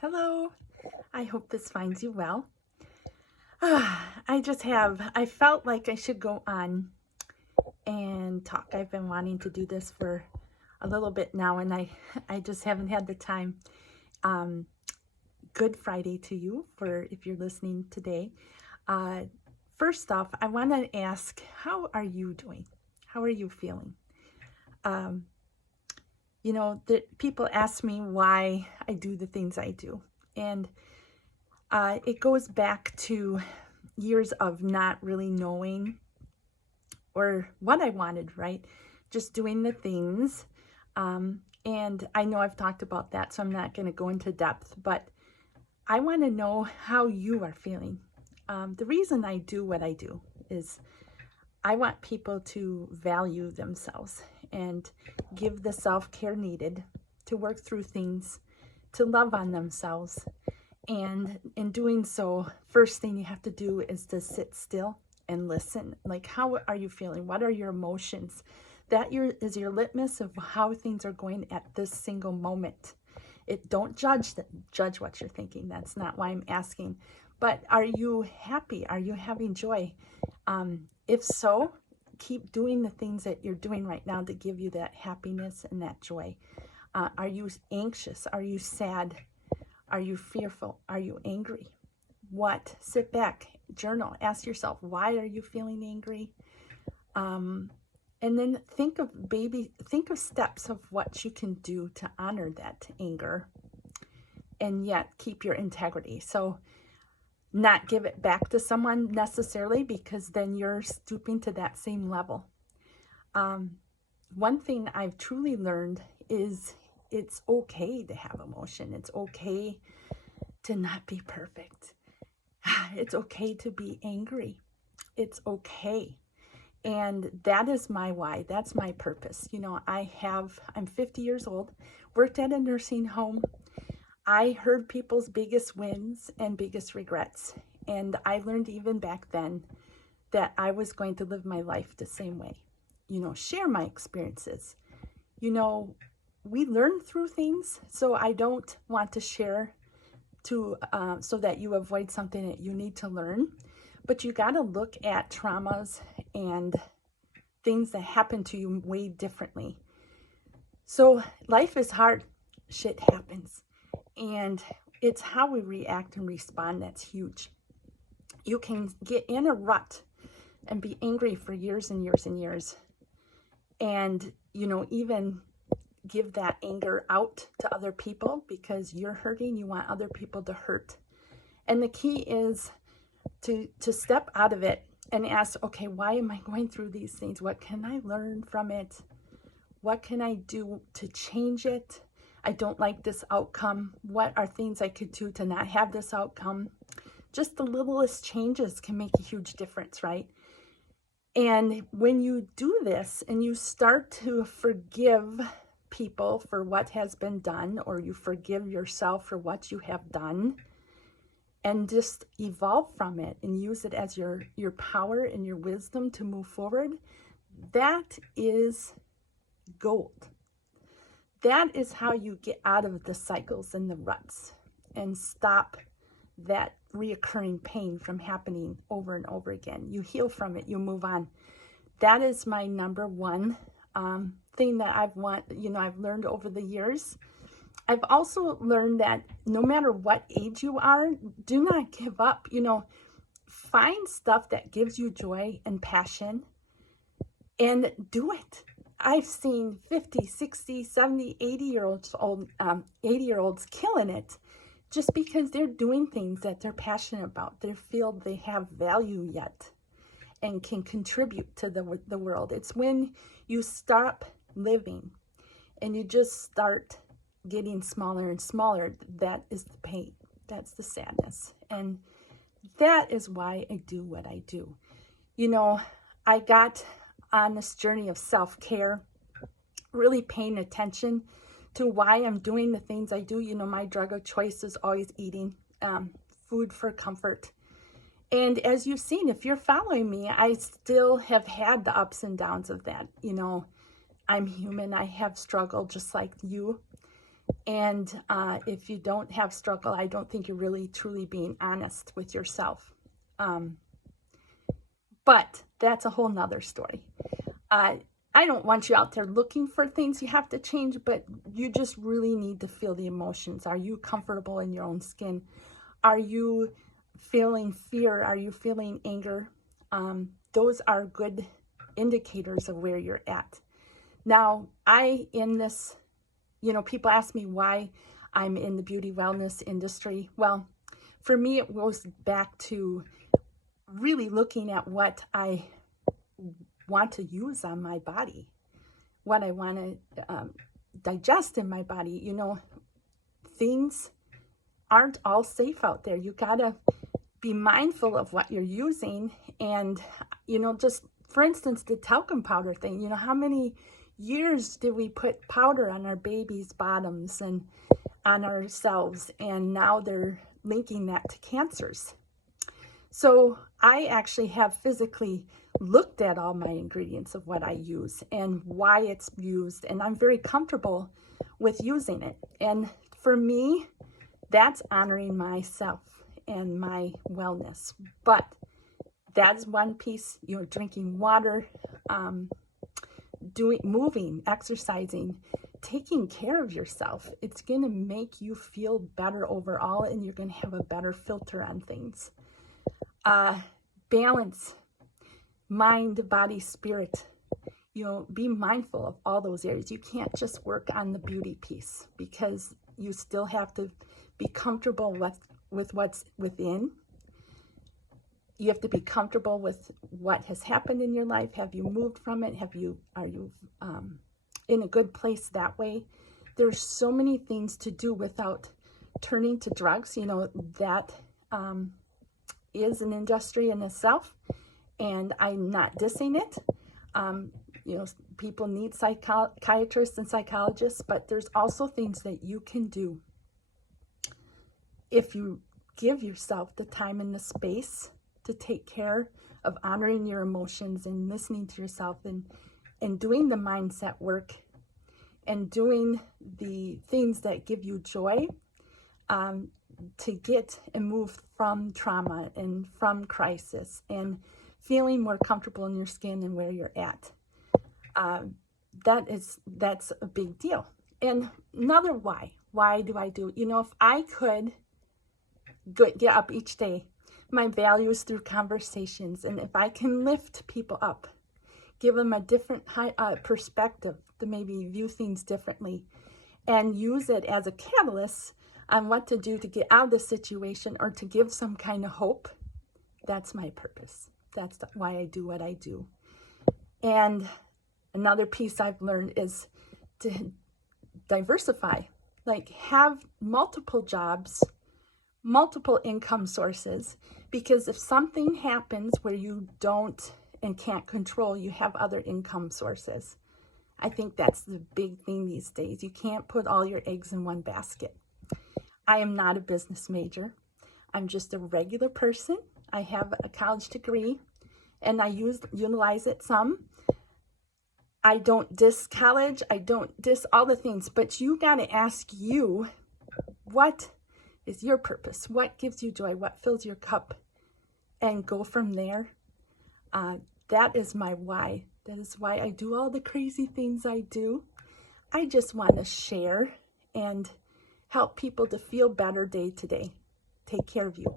Hello, I hope this finds you well. I felt like I should go on and talk. I've been wanting to do this for a little bit now, and I just haven't had the time. Um, Good Friday to you for if you're listening today. Uh, First off, I want to ask, how are you doing? How are you feeling? Um, people ask me why I do the things I do, and it goes back to years of not really knowing or what I wanted, right? Just doing the things. And I know I've talked about that, so I'm not going to go into depth, but I want to know how you are feeling. The reason I do what I do is I want people to value themselves and give the self-care needed to work through things, to love on themselves. And in doing so, first thing you have to do is to sit still and listen. Like, how are you feeling? What are your emotions? That is your litmus of how things are going at this single moment. Don't judge what you're thinking. That's not why I'm asking. But are you happy? Are you having joy? If so, keep doing the things that you're doing right now to give you that happiness and that joy. Are you anxious? Are you sad? Are you fearful? Are you angry? What? Sit back, journal, ask yourself, why are you feeling angry? And then think of steps of what you can do to honor that anger and yet keep your integrity. So not give it back to someone necessarily, because then you're stooping to that same level. One thing I've truly learned is it's okay to have emotion. It's okay to not be perfect. It's okay to be angry. It's okay. And that is my why. That's my purpose. I'm 50 years old, worked at a nursing home. I heard people's biggest wins and biggest regrets. And I learned even back then that I was going to live my life the same way. Share my experiences. We learn through things, so I don't want to share so that you avoid something that you need to learn. But you got to look at traumas and things that happen to you way differently. So life is hard. Shit happens. And it's how we react and respond that's huge. You can get in a rut and be angry for years and years and years. And, even give that anger out to other people because you're hurting. You want other people to hurt. And the key is to step out of it and ask, okay, why am I going through these things? What can I learn from it? What can I do to change it? I don't like this outcome. What are things I could do to not have this outcome? Just the littlest changes can make a huge difference, right? And when you do this and you start to forgive people for what has been done, or you forgive yourself for what you have done, and just evolve from it and use it as your power and your wisdom to move forward, that is gold. That is how you get out of the cycles and the ruts and stop that reoccurring pain from happening over and over again. You heal from it, you move on. That is my number one thing that I've learned over the years. I've also learned that no matter what age you are, do not give up. Find stuff that gives you joy and passion and do it. I've seen 50, 60, 70, 80-year-olds killing it just because they're doing things that they're passionate about. They feel they have value yet and can contribute to the world. It's when you stop living and you just start getting smaller and smaller, that is the pain. That's the sadness. And that is why I do what I do. I got on this journey of self-care, really paying attention to why I'm doing the things I do. My drug of choice is always eating food for comfort. And as you've seen, if you're following me, I still have had the ups and downs of that. I'm human. I have struggled just like you. And if you don't have struggle, I don't think you're really truly being honest with yourself. But that's a whole nother story. I don't want you out there looking for things you have to change, but you just really need to feel the emotions. Are you comfortable in your own skin? Are you feeling fear? Are you feeling anger? Those are good indicators of where you're at. Now, people ask me why I'm in the beauty wellness industry. Well, for me, it goes back to really looking at what I want to use on my body, what I want to digest in my body. Things aren't all safe out there. You gotta be mindful of what you're using. And just for instance, the talcum powder thing, how many years did we put powder on our babies' bottoms and on ourselves, and now they're linking that to cancers. So I actually have physically looked at all my ingredients of what I use and why it's used, and I'm very comfortable with using it. And for me, that's honoring myself and my wellness. But that's one piece, drinking water, moving, exercising, taking care of yourself. It's going to make you feel better overall, and you're going to have a better filter on things. Balance, mind, body, spirit. Be mindful of all those areas. You can't just work on the beauty piece, because you still have to be comfortable with what's within. You have to be comfortable with what has happened in your life. Have you moved from it? Are you in a good place that way? There's so many things to do without turning to drugs. That is an industry in itself, and I'm not dissing it. People need psychiatrists and psychologists, but there's also things that you can do if you give yourself the time and the space to take care of honoring your emotions and listening to yourself, and doing the mindset work and doing the things that give you joy, to get and move from trauma and from crisis and feeling more comfortable in your skin and where you're at. That's a big deal. And another why do I do? If I could get up each day, my values through conversations, and if I can lift people up, give them a different perspective to maybe view things differently, and use it as a catalyst on what to do to get out of the situation or to give some kind of hope, that's my purpose. That's why I do what I do. And another piece I've learned is to diversify, like have multiple jobs, multiple income sources, because if something happens where you don't and can't control, you have other income sources. I think that's the big thing these days. You can't put all your eggs in one basket. I am not a business major. I'm just a regular person. I have a college degree, and I utilize it some. I don't diss college. I don't diss all the things, but you got to ask you, what is your purpose? What gives you joy? What fills your cup? And go from there. That is my why. That is why I do all the crazy things I do. I just want to share and help people to feel better day to day. Take care of you.